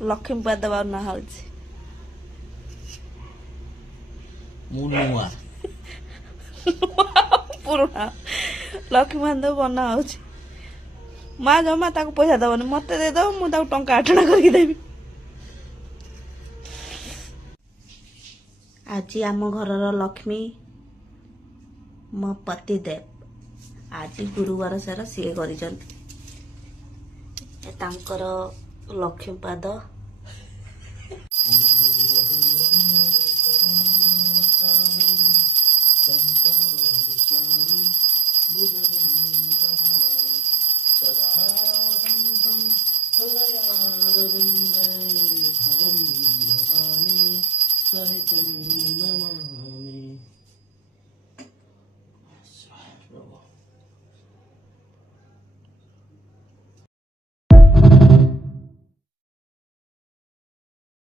ଲକ୍ଷ୍ମୀପାଦ ବନା ହଉଛି। ମୁଁ ନୂଆ ପୁରୁଣା ଲକ୍ଷ୍ମୀପାଦ ବନା ହଉଛି। ମା ଜମା ତାକୁ ପଇସା ଦବନି, ମତେ ଦେଇଦବ, ମୁଁ ତାକୁ ଟଙ୍କା 8 ଟଙ୍କା କରିକି ଦେବି। ଆଜି ଆମ ଘରର ଲକ୍ଷ୍ମୀ ମୋ ପତିଦେବ। ଆଜି ଗୁରୁବାର ସାରା ସିଏ କରିଛନ୍ତି। ତାଙ୍କର ଲକ୍ଷ୍ମୀପାଦ